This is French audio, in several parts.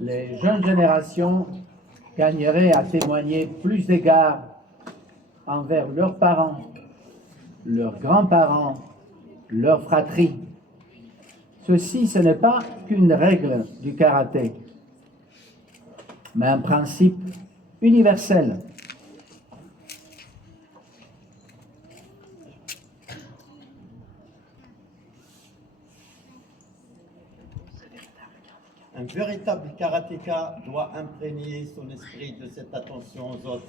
Les jeunes générations gagneraient à témoigner plus d'égards envers leurs parents, leurs grands-parents, leurs fratries. Ceci, ce n'est pas qu'une règle du karaté, mais un principe universel. Un véritable karatéka doit imprégner son esprit de cette attention aux autres,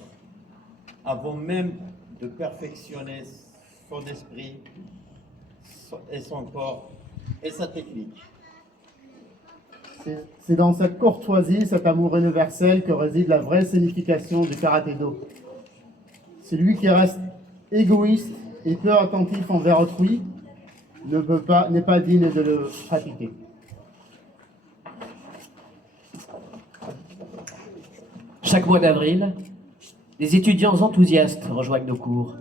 avant même de perfectionner son esprit et son corps et sa technique. C'est dans cette courtoisie, cet amour universel que réside la vraie signification du karaté-do. Celui qui reste égoïste et peu attentif envers autrui n'est pas digne de le pratiquer. Chaque mois d'avril, des étudiants enthousiastes rejoignent nos cours.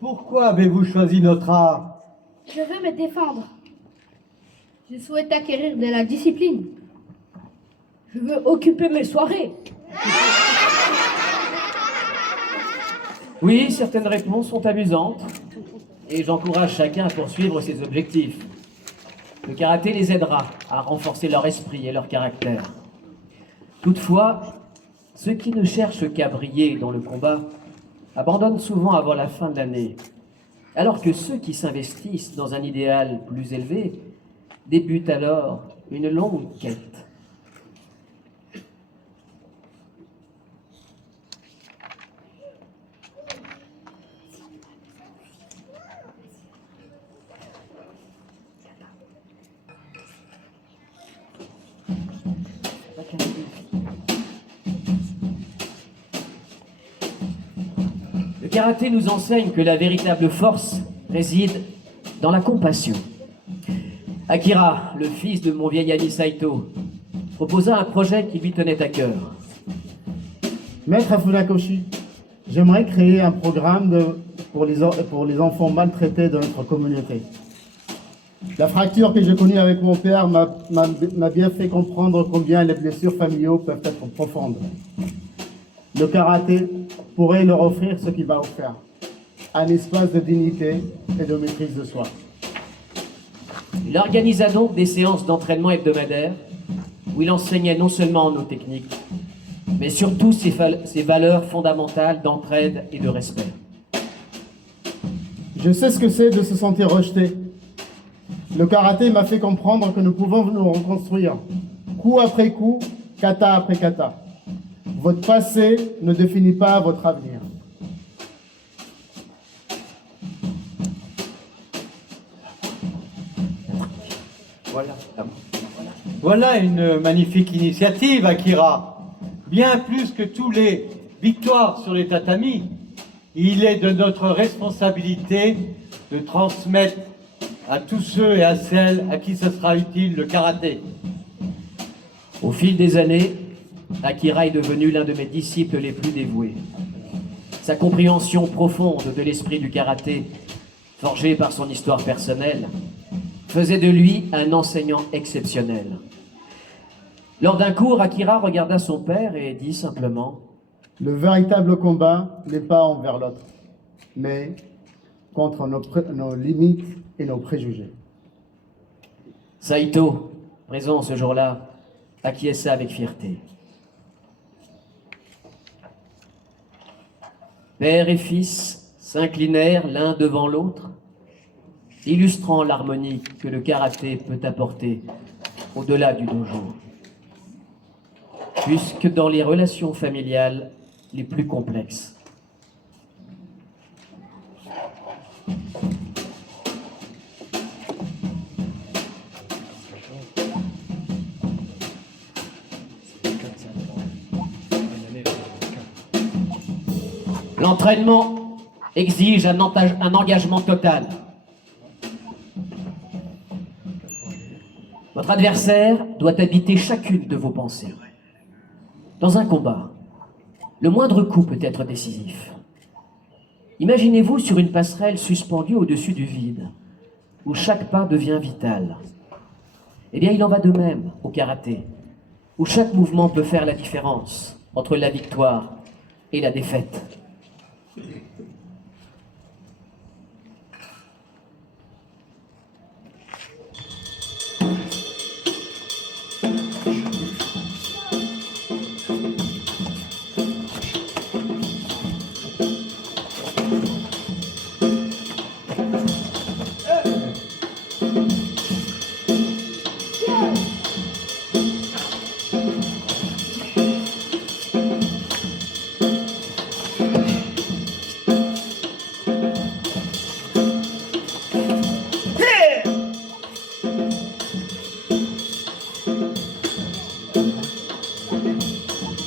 Pourquoi avez-vous choisi notre art? Je veux me défendre. Je souhaite acquérir de la discipline. Je veux occuper mes soirées. Oui, certaines réponses sont amusantes et j'encourage chacun à poursuivre ses objectifs. Le karaté les aidera à renforcer leur esprit et leur caractère. Toutefois, ceux qui ne cherchent qu'à briller dans le combat abandonnent souvent avant la fin de l'année, alors que ceux qui s'investissent dans un idéal plus élevé débutent alors une longue quête. Le karaté nous enseigne que la véritable force réside dans la compassion. Akira, le fils de mon vieil ami Saito, proposa un projet qui lui tenait à cœur. Maître Funakoshi, j'aimerais créer un programme pour les enfants maltraités de notre communauté. La fracture que j'ai connue avec mon père m'a bien fait comprendre combien les blessures familiaux peuvent être profondes. Le karaté pourrait leur offrir ce qu'il va offrir, un espace de dignité et de maîtrise de soi. Il organisa donc des séances d'entraînement hebdomadaires où il enseignait non seulement nos techniques, mais surtout ses valeurs fondamentales d'entraide et de respect. Je sais ce que c'est de se sentir rejeté. Le karaté m'a fait comprendre que nous pouvons nous reconstruire, coup après coup, kata après kata. Votre passé ne définit pas votre avenir. Voilà une magnifique initiative, Akira. Bien plus que tous les victoires sur les tatamis, il est de notre responsabilité de transmettre à tous ceux et à celles à qui ce sera utile le karaté. Au fil des années, Akira est devenu l'un de mes disciples les plus dévoués. Sa compréhension profonde de l'esprit du karaté, forgé par son histoire personnelle, faisait de lui un enseignant exceptionnel. Lors d'un cours, Akira regarda son père et dit simplement « Le véritable combat n'est pas envers l'autre, mais contre nos limites et nos préjugés. » Saito, présent ce jour-là, acquiesça avec fierté. Père et fils s'inclinèrent l'un devant l'autre, illustrant l'harmonie que le karaté peut apporter au-delà du dojo, jusque dans les relations familiales les plus complexes. L'entraînement exige un engagement total. Votre adversaire doit habiter chacune de vos pensées. Dans un combat, le moindre coup peut être décisif. Imaginez-vous sur une passerelle suspendue au-dessus du vide, où chaque pas devient vital. Eh bien, il en va de même au karaté, où chaque mouvement peut faire la différence entre la victoire et la défaite.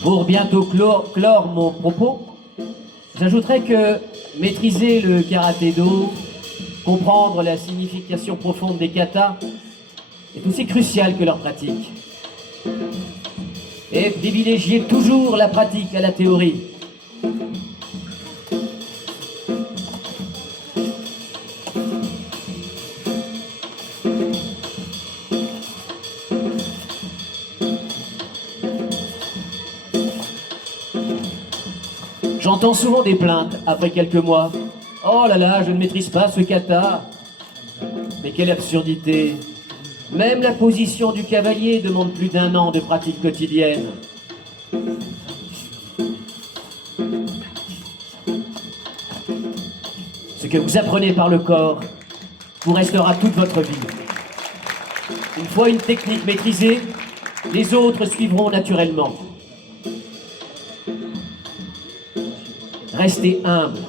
Pour bientôt clore mon propos, j'ajouterai que maîtriser le karaté-do, comprendre la signification profonde des katas, est aussi crucial que leur pratique. Et privilégier toujours la pratique à la théorie. J'entends souvent des plaintes après quelques mois. Oh là là, je ne maîtrise pas ce kata. Mais quelle absurdité. Même la position du cavalier demande plus d'1 an de pratique quotidienne. Ce que vous apprenez par le corps vous restera toute votre vie. Une fois une technique maîtrisée, les autres suivront naturellement. Restez humble.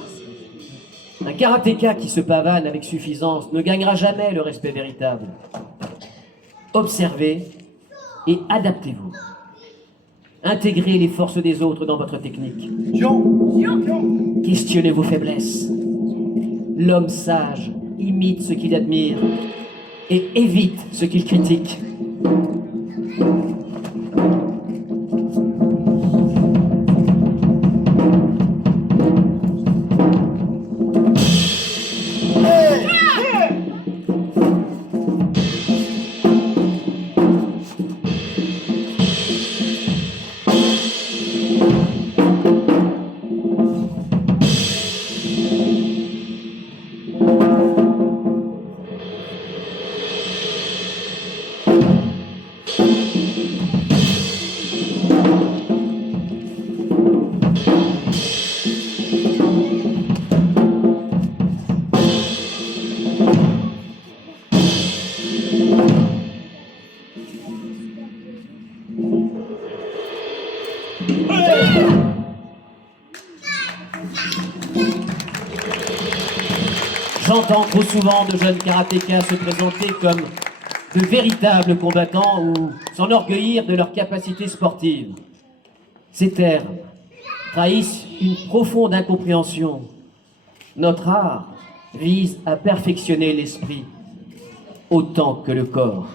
Un karatéka qui se pavane avec suffisance ne gagnera jamais le respect véritable. Observez et adaptez-vous. Intégrez les forces des autres dans votre technique. Questionnez vos faiblesses. L'homme sage imite ce qu'il admire et évite ce qu'il critique. J'entends trop souvent de jeunes karatékas se présenter comme de véritables combattants ou s'enorgueillir de leurs capacités sportives. Ces termes trahissent une profonde incompréhension. Notre art vise à perfectionner l'esprit autant que le corps.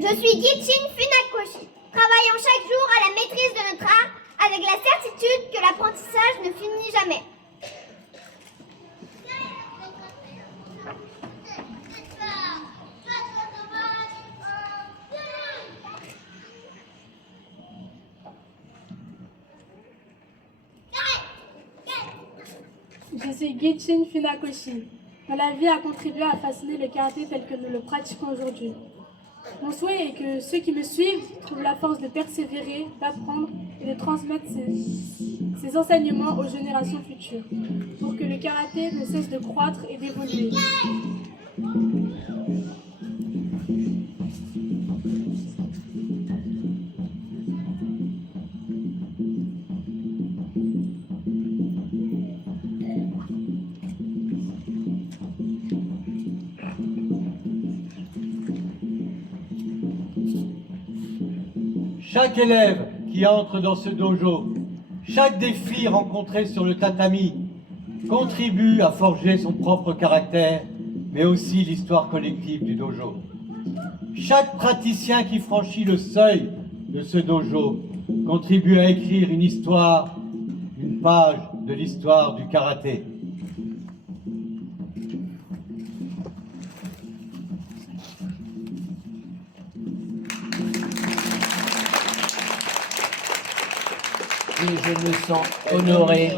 Je suis Gichin Funakoshi, travaillant chaque jour à la maîtrise de notre art avec la certitude que l'apprentissage ne finit jamais. Je suis Gichin Funakoshi. Mon vie a contribué à façonner le karaté tel que nous le pratiquons aujourd'hui. Mon souhait est que ceux qui me suivent trouvent la force de persévérer, d'apprendre et de transmettre ces enseignements aux générations futures, pour que le karaté ne cesse de croître et d'évoluer. Chaque élève qui entre dans ce dojo, chaque défi rencontré sur le tatami, contribue à forger son propre caractère, mais aussi l'histoire collective du dojo. Chaque praticien qui franchit le seuil de ce dojo contribue à écrire une histoire, une page de l'histoire du karaté. Et je me sens honoré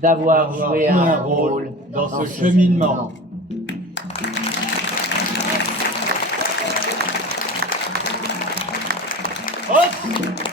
d'avoir joué un rôle dans ce cheminement. Hop!